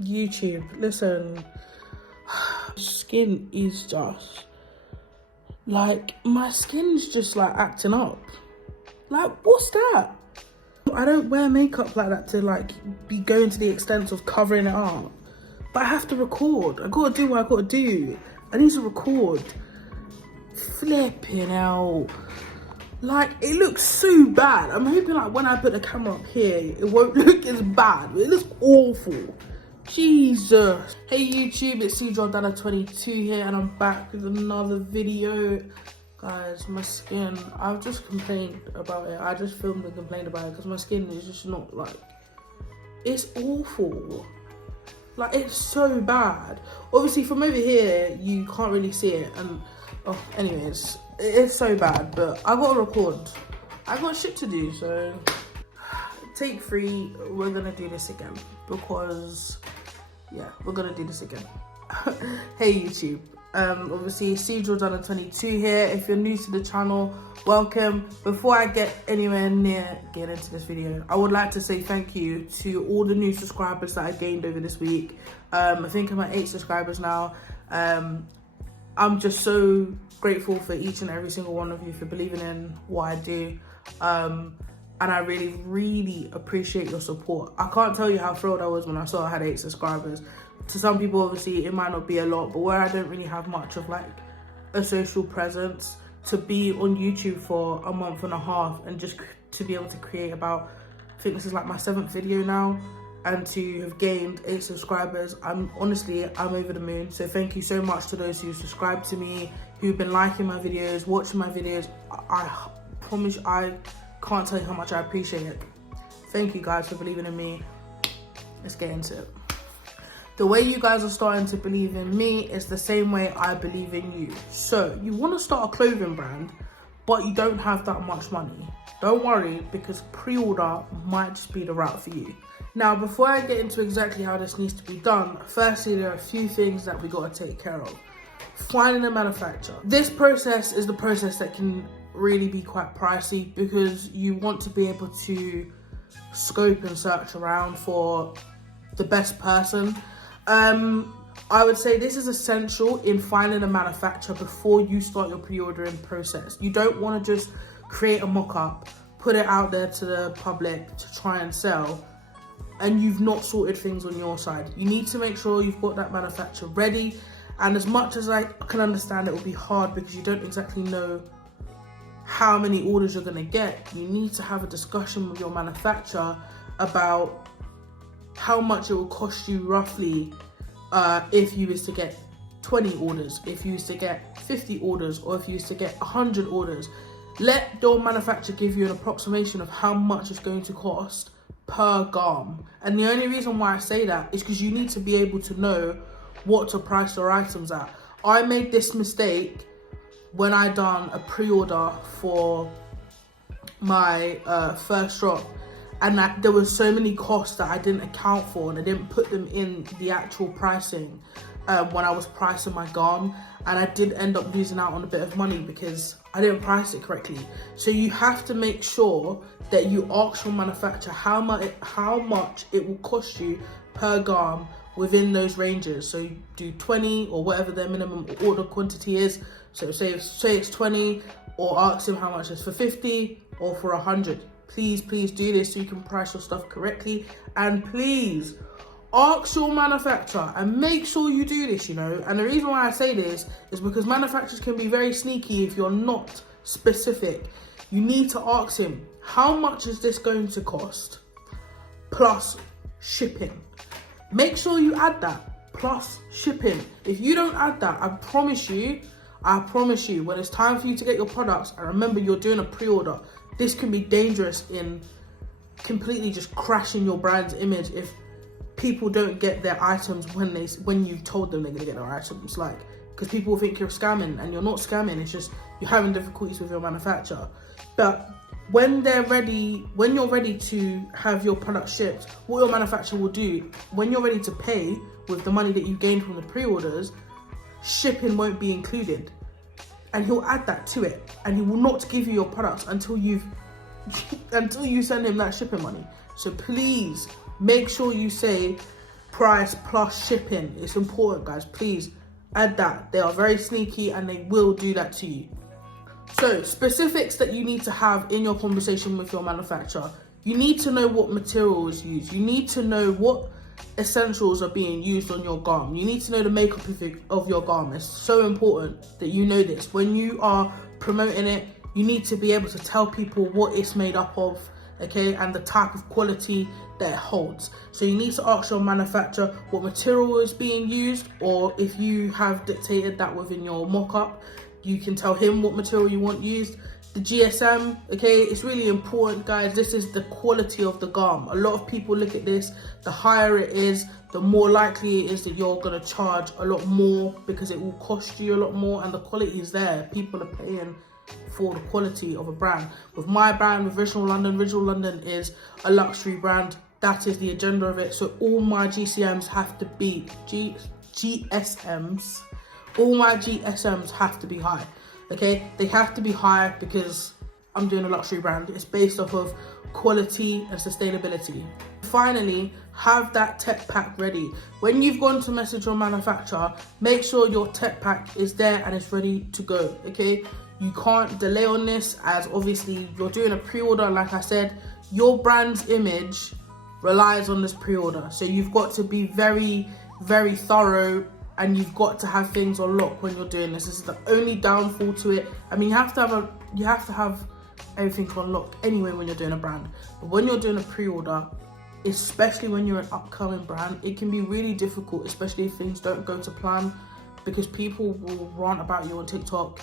YouTube, listen, skin is just like, my skin's just like acting up. Like, what's that? I don't wear makeup like that to like be going to the extent of covering it up, but I have to record. I gotta do what I gotta do. I need to record. Flipping out. Like, it looks so bad. I'm hoping like when I put the camera up here, it won't look as bad. It looks awful. Jesus. Hey YouTube, it's CJordana22 here, and I'm back with another video. Guys, my skin, I've just complained about it. I just filmed and complained about it because my skin is just not like, it's awful. Like, it's so bad. Obviously from over here, you can't really see it, and oh, anyways, it's so bad, but I gotta record. I got shit to do, so take 3, we're gonna do this again because, yeah, we're gonna do this again. Hey YouTube, obviously CJordana22 here. If you're new to the channel, welcome. Before I get anywhere near getting into this video, I would like to say thank you to all the new subscribers that I gained over this week. I think I'm at 8 subscribers now. I'm just so grateful for each and every single one of you for believing in what I do. And I really appreciate your support. I can't tell you how thrilled I was when I saw I had 8 subscribers. To some people, obviously, it might not be a lot, but where I don't really have much of like a social presence, to be on YouTube for a month and a half and just to be able to create about, I think this is like my 7th video now, and to have gained 8 subscribers, I'm over the moon. So thank you so much to those who subscribe to me, who've been liking my videos, watching my videos. I promise you, I can't tell you how much I appreciate it. Thank you guys for believing in me. Let's get into it. The way you guys are starting to believe in me is the same way I believe in you. So you want to start a clothing brand, but you don't have that much money. Don't worry, because pre-order might just be the route for you. Now, before I get into exactly how this needs to be done, firstly, there are a few things that we got to take care of. Finding a manufacturer. This process is the process that can really be quite pricey, because you want to be able to scope and search around for the best person. I would say this is essential in finding a manufacturer before you start your pre-ordering process. You don't want to just create a mock-up, put it out there to the public to try and sell, and you've not sorted things on your side. You need to make sure you've got that manufacturer ready. And as much as I can understand, it will be hard because you don't exactly know how many orders you're going to get, you need to have a discussion with your manufacturer about how much it will cost you roughly if you was to get 20 orders, if you was to get 50 orders, or if you was to get 100 orders. Let your manufacturer give you an approximation of how much it's going to cost per garm. And the only reason why I say that is because you need to be able to know what to price your items at. I made this mistake when I done a pre-order for my first drop, and that there was so many costs that I didn't account for, and I didn't put them in the actual pricing when I was pricing my garm, and I did end up losing out on a bit of money because I didn't price it correctly. So you have to make sure that you ask your manufacturer how much it will cost you per garm within those ranges. So you do 20 or whatever their minimum order quantity is. So say it's 20, or ask them how much it's for 50 or for 100. Please do this so you can price your stuff correctly. And please ask your manufacturer and make sure you do this, you know. And the reason why I say this is because manufacturers can be very sneaky if you're not specific. You need to ask him, how much is this going to cost? Plus shipping. Make sure you add that, plus shipping. If you don't add that, I promise you, when it's time for you to get your products, and remember you're doing a pre-order, this can be dangerous in completely just crashing your brand's image if people don't get their items when you've told them they're gonna get their items. Like, because people think you're scamming, and you're not scamming, it's just you're having difficulties with your manufacturer. But when you're ready to have your product shipped, what your manufacturer will do, when you're ready to pay with the money that you gained from the pre-orders, shipping won't be included. And he'll add that to it, and he will not give you your products until you send him that shipping money. So please make sure you say price plus shipping. It's important, guys. Please add that. They are very sneaky and they will do that to you. So, specifics that you need to have in your conversation with your manufacturer. You need to know what material is used. You need to know what essentials are being used on your garment. You need to know the makeup of your garment. It's so important that you know this. When you are promoting it, you need to be able to tell people what it's made up of, okay, and the type of quality that it holds. So you need to ask your manufacturer what material is being used, or if you have dictated that within your mock-up, you can tell him what material you want used. The GSM, okay, it's really important, guys. This is the quality of the garment. A lot of people look at this, the higher it is, the more likely it is that you're going to charge a lot more, because it will cost you a lot more, and the quality is there. People are paying for the quality of a brand. With my brand, with Original London is a luxury brand. That is the agenda of it. So all my GCMs have to be GSMs. All my GSMs have to be high. Okay, they have to be high because I'm doing a luxury brand. It's based off of quality and sustainability. Finally, have that tech pack ready. When you've gone to message your manufacturer, make sure your tech pack is there and it's ready to go. Okay, you can't delay on this, as obviously you're doing a pre-order. Like I said, your brand's image relies on this pre-order, so you've got to be very, very thorough, and you've got to have things on lock when you're doing this. This is the only downfall to it. I mean, you have to have everything on lock anyway when you're doing a brand. But when you're doing a pre-order, especially when you're an upcoming brand, it can be really difficult, especially if things don't go to plan, because people will rant about you on TikTok,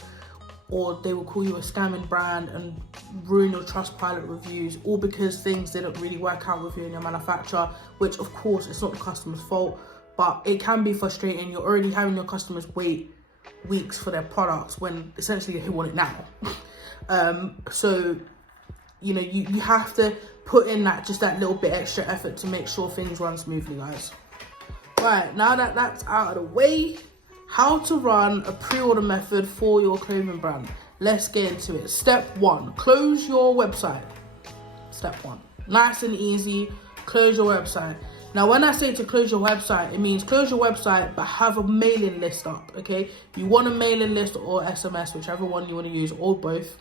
or they will call you a scamming brand and ruin your Trustpilot reviews, all because things didn't really work out with you and your manufacturer, which of course it's not the customer's fault, but it can be frustrating. You're already having your customers wait weeks for their products when essentially they want it now. So, you know, you have to put in that little bit extra effort to make sure things run smoothly, guys. Right, now that that's out of the way, how to run a pre-order method for your clothing brand. Let's get into it. Step 1, close your website. Step 1, nice and easy, close your website. Now, when I say to close your website, it means close your website, but have a mailing list up, okay? You want a mailing list or SMS, whichever one you want to use, or both.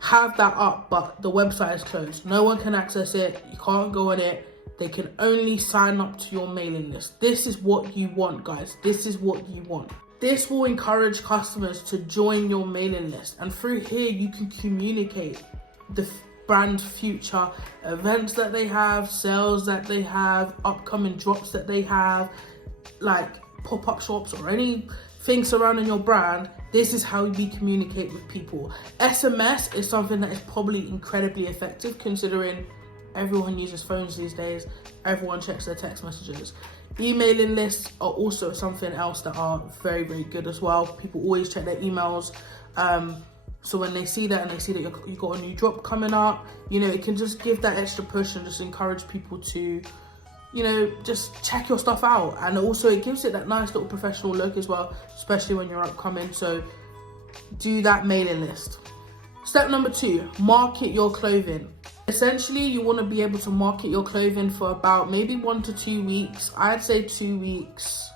Have that up, but the website is closed. No one can access it. You can't go on it. They can only sign up to your mailing list. This is what you want, guys. This is what you want. This will encourage customers to join your mailing list. And through here, you can communicate the brand future events that they have, sales that they have, upcoming drops that they have, like pop-up shops or anything surrounding your brand. This is how we communicate with people. SMS is something that is probably incredibly effective, considering everyone uses phones these days. Everyone checks their text messages. Emailing lists are also something else that are very, very good as well. People always check their emails. So when they see that and they see that you got a new drop coming up, you know, it can just give that extra push and just encourage people to, you know, just check your stuff out. And also it gives it that nice little professional look as well, especially when you're upcoming. So do that mailing list. Step number 2, market your clothing. Essentially, you want to be able to market your clothing for about maybe 1 to 2 weeks. I'd say 2 weeks,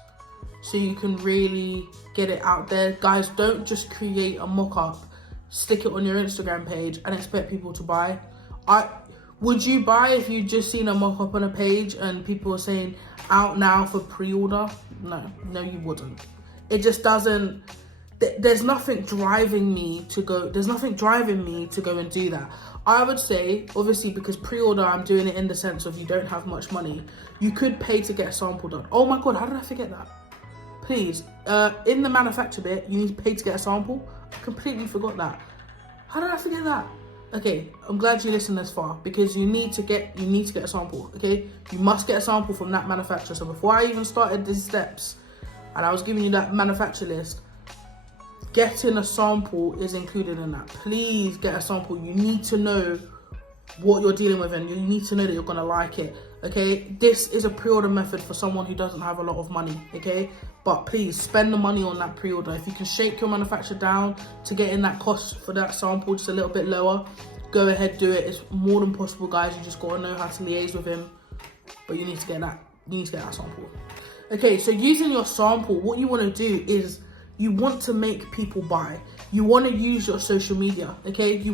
so you can really get it out there. Guys, don't just create a mock-up, stick it on your Instagram page and expect people to buy. Would you buy if you just seen a mock-up on a page and people are saying out now for pre-order? No, you wouldn't. It just doesn't. There's nothing driving me to go. There's nothing driving me to go and do that. I would say, obviously, because pre-order, I'm doing it in the sense of you don't have much money. You could pay to get a sample done. Oh my God, how did I forget that? Please, in the manufacture bit, you need to pay to get a sample. I completely forgot that. How did I forget that? Okay, I'm glad you listened this far, because you need to get a sample. Okay, you must get a sample from that manufacturer. So before I even started these steps, and I was giving you that manufacturer list, getting a sample is included in that. Please get a sample. You need to know what you're dealing with, and you need to know that you're gonna like it. Okay, this is a pre-order method for someone who doesn't have a lot of money. Okay, but please spend the money on that pre-order. If you can shake your manufacturer down to getting that cost for that sample just a little bit lower, go ahead, do it. It's more than possible, guys. You just gotta know how to liaise with him, but you need to get that you need to get that sample. Okay, so using your sample, what you want to do is you want to make people buy. You want to use your social media, okay? You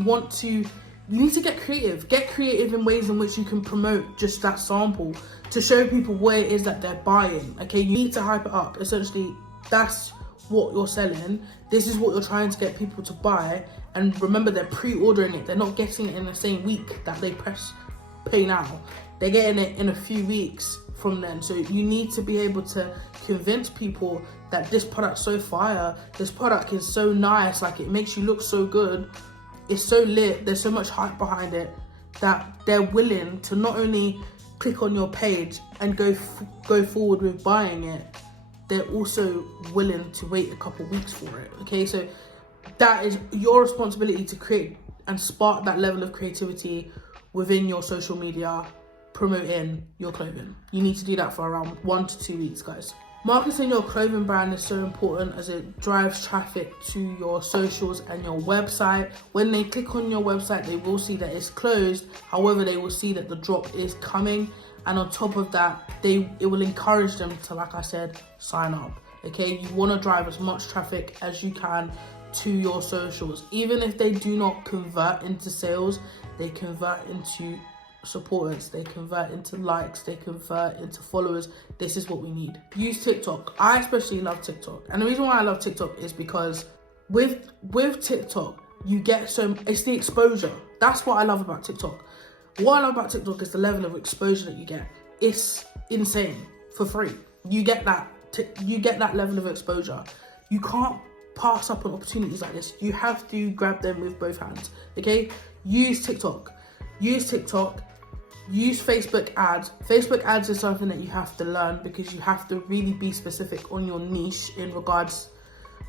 need to get creative. Get creative in ways in which you can promote just that sample to show people where it is that they're buying, okay? You need to hype it up. Essentially, that's what you're selling. This is what you're trying to get people to buy. And remember, they're pre-ordering it. They're not getting it in the same week that they press pay now. They're getting it in a few weeks from then. So you need to be able to convince people that this product's so fire, this product is so nice, like it makes you look so good, it's so lit, there's so much hype behind it, that they're willing to not only click on your page and go forward with buying it, they're also willing to wait a couple weeks for it, okay? So that is your responsibility, to create and spark that level of creativity within your social media, promoting your clothing. You need to do that for around 1 to 2 weeks, guys. Marketing your clothing brand is so important as it drives traffic to your socials and your website. When they click on your website, they will see that it's closed. However, they will see that the drop is coming. And on top of that, it will encourage them to, like I said, sign up. Okay, you want to drive as much traffic as you can to your socials. Even if they do not convert into sales, they convert into supporters, they convert into likes, they convert into followers. This is what we need. Use TikTok. I especially love TikTok, and the reason why I love TikTok is because with TikTok you get it's the exposure. That's what I love about TikTok. What I love about TikTok is the level of exposure that you get. It's insane. For free, you get that level of exposure. You can't pass up on opportunities like this. You have to grab them with both hands. Okay, use TikTok. Use Facebook ads. Facebook ads is something that you have to learn, because you have to really be specific on your niche in regards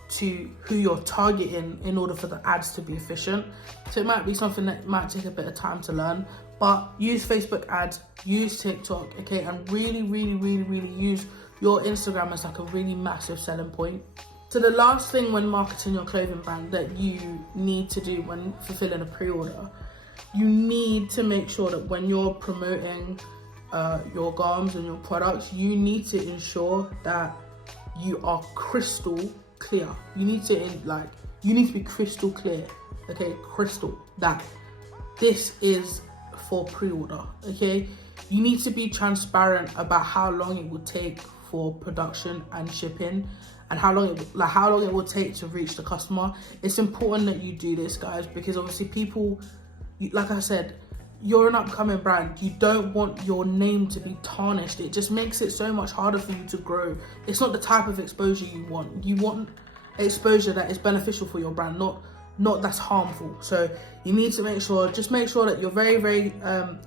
to who you're targeting in order for the ads to be efficient. So it might be something that might take a bit of time to learn, but use Facebook ads, use TikTok, okay, and really use your Instagram as like a really massive selling point. So the last thing when marketing your clothing brand that you need to do when fulfilling a pre-order, you need to make sure that when you're promoting your garms and your products, you need to ensure that you are crystal clear. You need to be crystal clear, okay? Crystal, that this is for pre-order, okay? You need to be transparent about how long it will take for production and shipping, and how long it will take to reach the customer. It's important that you do this, guys, because obviously people, like I said, you're an upcoming brand. You don't want your name to be tarnished. It just makes it so much harder for you to grow. It's not the type of exposure you want. You want exposure that is beneficial for your brand, not that's harmful. So you need to make sure that you're very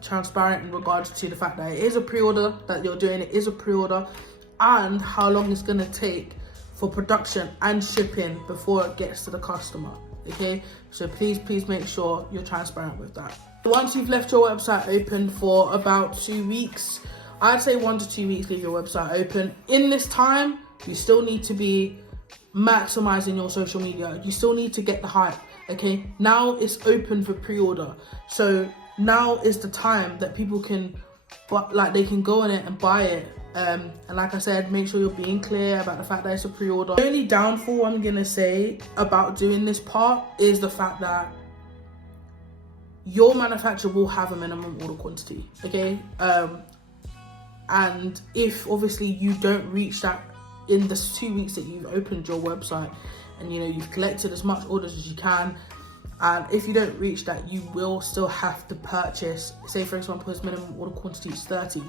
transparent in regards to the fact that it is a pre-order that you're doing. It is a pre-order, and how long it's going to take for production and shipping before it gets to the customer. Okay, so please make sure you're transparent with that. Once you've left your website open for about 2 weeks, I'd say 1 to 2 weeks, leave your website open. In this time, you still need to be maximizing your social media. You still need to get the hype. Okay, now it's open for pre-order, so now is the time that people can, they can go on it and buy it. And like I said, make sure you're being clear about the fact that it's a pre-order. The only downfall I'm gonna say about doing this part is the fact that your manufacturer will have a minimum order quantity, okay? And if obviously you don't reach that in the 2 weeks that you've opened your website, and you've collected as much orders as you can, and if you don't reach that, you will still have to purchase. Say for example, his minimum order quantity is 30.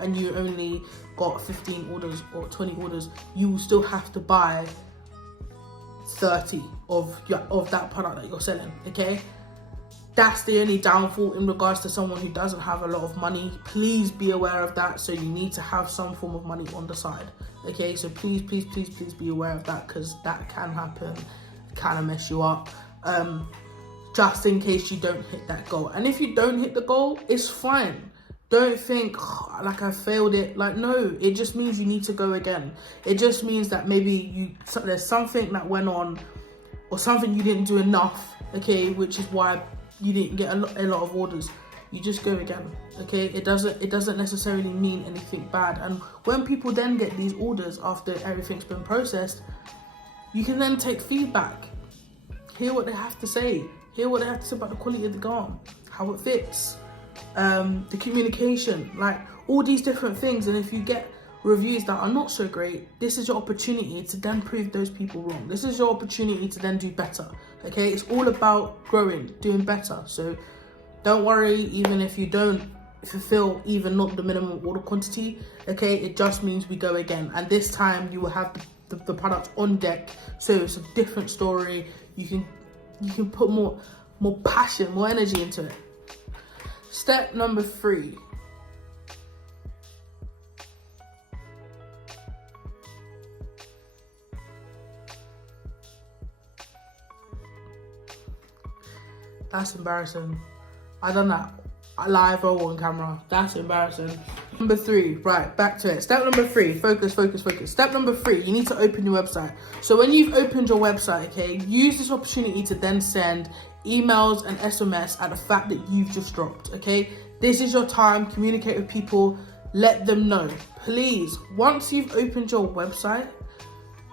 And you only got 15 orders or 20 orders, you will still have to buy 30 of that product that you're selling. Okay, that's the only downfall in regards to someone who doesn't have a lot of money. Please be aware of that. So you need to have some form of money on the side. Okay, so please be aware of that, because that can happen, kind of mess you up. Just in case you don't hit that goal. And if you don't hit the goal, it's fine. Don't think I failed it. No, it just means you need to go again. It just means that maybe there's something that went on, or something you didn't do enough, okay, which is why you didn't get a lot of orders. you just go again. Okay, it doesn't necessarily mean anything bad. And when people then get these orders after everything's been processed, you can then take feedback, hear what they have to say, about the quality of the garment, how it fits, the communication, like all these different things. And if you get reviews that are not so great, this is your opportunity to then prove those people wrong. This is your opportunity to then do better. Okay, it's all about growing, doing better. So don't worry, even if you don't fulfill even not the minimum order quantity. Okay, it just means we go again, and this time you will have the product on deck, so it's a different story. You can put more passion, more energy into it. Step number 3. That's embarrassing. I done that live or on camera. That's embarrassing. Number 3, right, back to it. Step number 3, focus. Step number 3, you need to open your website. So when you've opened your website, okay, use this opportunity to then send emails and SMS at the fact that you've just dropped, okay? This is your time, communicate with people, let them know. Please, once you've opened your website,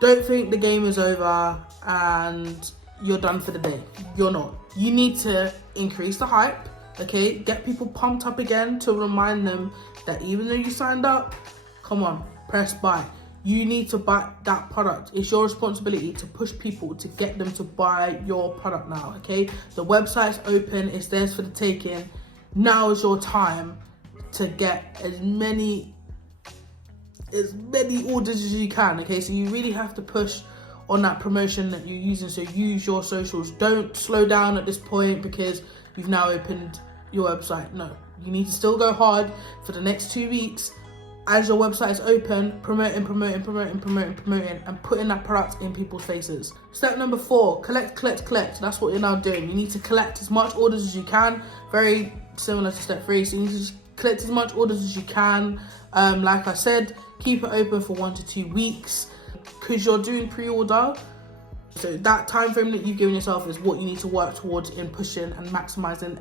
don't think the game is over and you're done for the day. You're not. You need to increase the hype, okay? Get people pumped up again to remind them that even though you signed up, come on, press buy. You need to buy that product. It's your responsibility to push people to get them to buy your product now, okay? The website's open, it's theirs for the taking. Now is your time to get as many orders as you can, okay? So you really have to push on that promotion that you're using. So use your socials. Don't slow down at this point because you've now opened your website. No, you need to still go hard for the next 2 weeks. As your website is open, promoting, and putting that product in people's faces. Step number 4, collect. That's what you're now doing. You need to collect as much orders as you can. Very similar to step 3. So you need to just collect as much orders as you can. Like I said, keep it open for 1 to 2 weeks because you're doing pre-order. So that time frame that you've given yourself is what you need to work towards in pushing and maximizing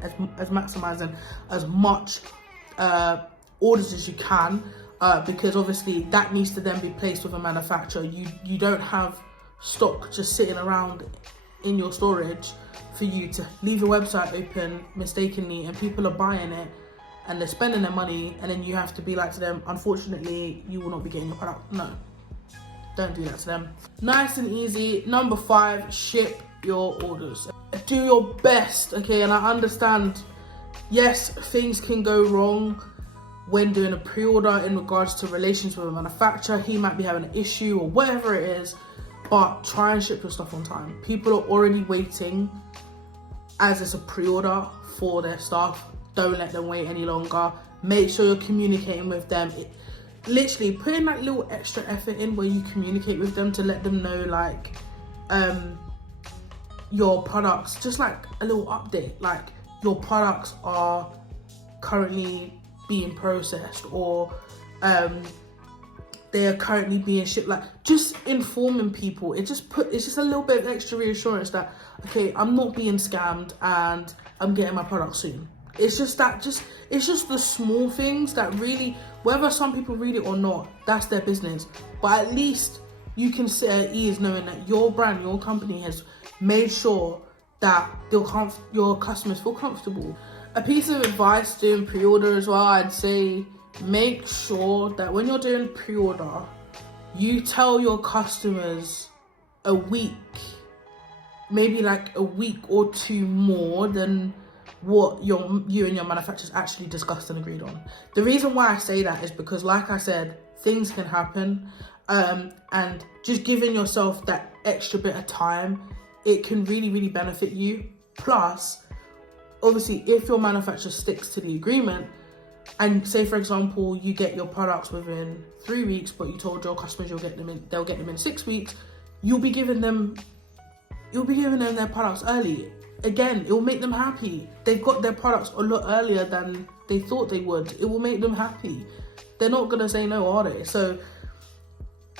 as much orders as you can. Because obviously that needs to then be placed with a manufacturer. You don't have stock just sitting around in your storage for you to leave your website open mistakenly and people are buying it and they're spending their money and then you have to be like to them, unfortunately, you will not be getting your product. No, don't do that to them. Nice and easy. Number 5, ship your orders. Do your best, okay? And I understand, yes, things can go wrong when doing a pre-order in regards to relations with a manufacturer. He might be having an issue or whatever it is, but try and ship your stuff on time. People are already waiting as it's a pre-order for their stuff. Don't let them wait any longer. Make sure you're communicating with them. Literally put in that little extra effort in where you communicate with them to let them know like your products, just like a little update, like your products are currently being processed or they are currently being shipped. Like just informing people, it's just a little bit of extra reassurance that okay, I'm not being scammed and I'm getting my product soon. It's just the small things that really, whether some people read it or not, that's their business. But at least you can sit at ease knowing that your brand, your company has made sure that your customers feel comfortable. A piece of advice doing pre-order as well, I'd say make sure that when you're doing pre-order, you tell your customers a week, maybe like a week or 2 more than what you and your manufacturers actually discussed and agreed on. The reason why I say that is because, like I said, things can happen, and just giving yourself that extra bit of time, it can really, really benefit you. Plus, obviously, if your manufacturer sticks to the agreement, and say for example you get your products within 3 weeks, but you told your customers they'll get them in 6 weeks, you'll be giving them their products early. Again, it will make them happy. They've got their products a lot earlier than they thought they would. It will make them happy. They're not gonna say no, are they? So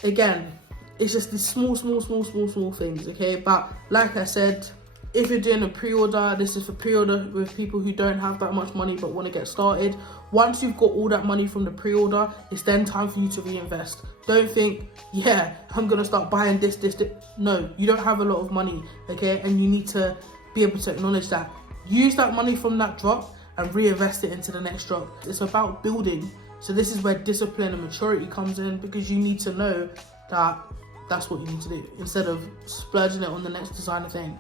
again, it's just these small things, okay? But like I said, if you're doing a pre-order, this is for pre-order with people who don't have that much money but want to get started. Once you've got all that money from the pre-order, it's then time for you to reinvest. Don't think, yeah, I'm gonna start buying this. No, you don't have a lot of money, okay? And you need to be able to acknowledge that. Use that money from that drop and reinvest it into the next drop. It's about building. So this is where discipline and maturity comes in, because you need to know that that's what you need to do instead of splurging it on the next designer thing.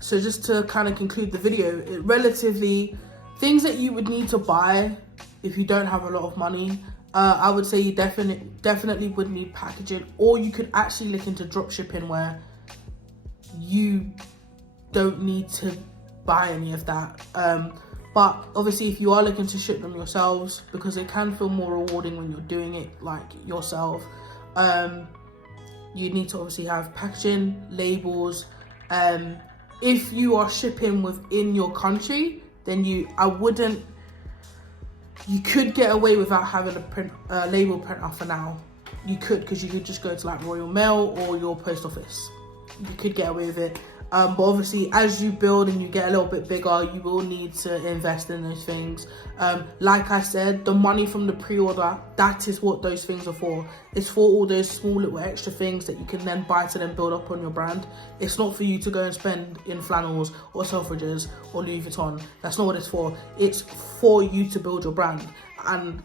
So just to kind of conclude the video, relatively things that you would need to buy if you don't have a lot of money, I would say you definitely would need packaging, or you could actually look into drop shipping where you don't need to buy any of that. But obviously if you are looking to ship them yourselves, because it can feel more rewarding when you're doing it like yourself, you need to obviously have packaging, labels. If you are shipping within your country, then you could get away without having a label printer for now. You could, because you could just go to like Royal Mail or your post office. You could get away with it. But obviously as you build and you get a little bit bigger, you will need to invest in those things. Like I said, the money from the pre-order, that is what those things are for. It's for all those small little extra things that you can then buy to then build up on your brand. It's not for you to go and spend in flannels or Selfridges or Louis Vuitton. That's not what it's for. It's for you to build your brand. And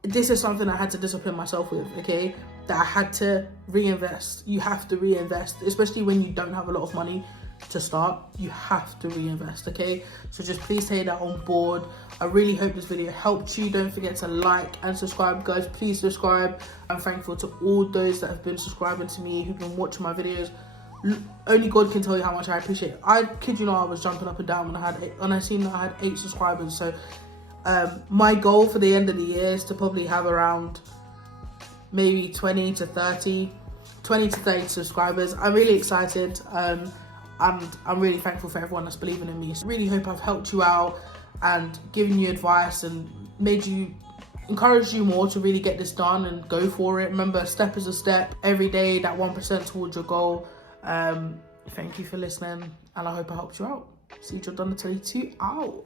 this is something I had to discipline myself with, okay? That I had to reinvest. You have to reinvest, especially when you don't have a lot of money to start. You have to reinvest, okay? So just please take that on board. I really hope this video helped you. Don't forget to like and subscribe, guys. Please subscribe. I'm thankful to all those that have been subscribing to me, who've been watching my videos. Only God can tell you how much I appreciate it. I kid you not, I was jumping up and down when I seen that I had 8 subscribers. So my goal for the end of the year is to probably have around maybe 20 to 30 subscribers. I'm really excited. And I'm really thankful for everyone that's believing in me. So really hope I've helped you out and given you advice and encouraged you more to really get this done and go for it. Remember, a step is a step. Every day, that 1% towards your goal. Thank you for listening, and I hope I helped you out. See you, Jordana 22 out.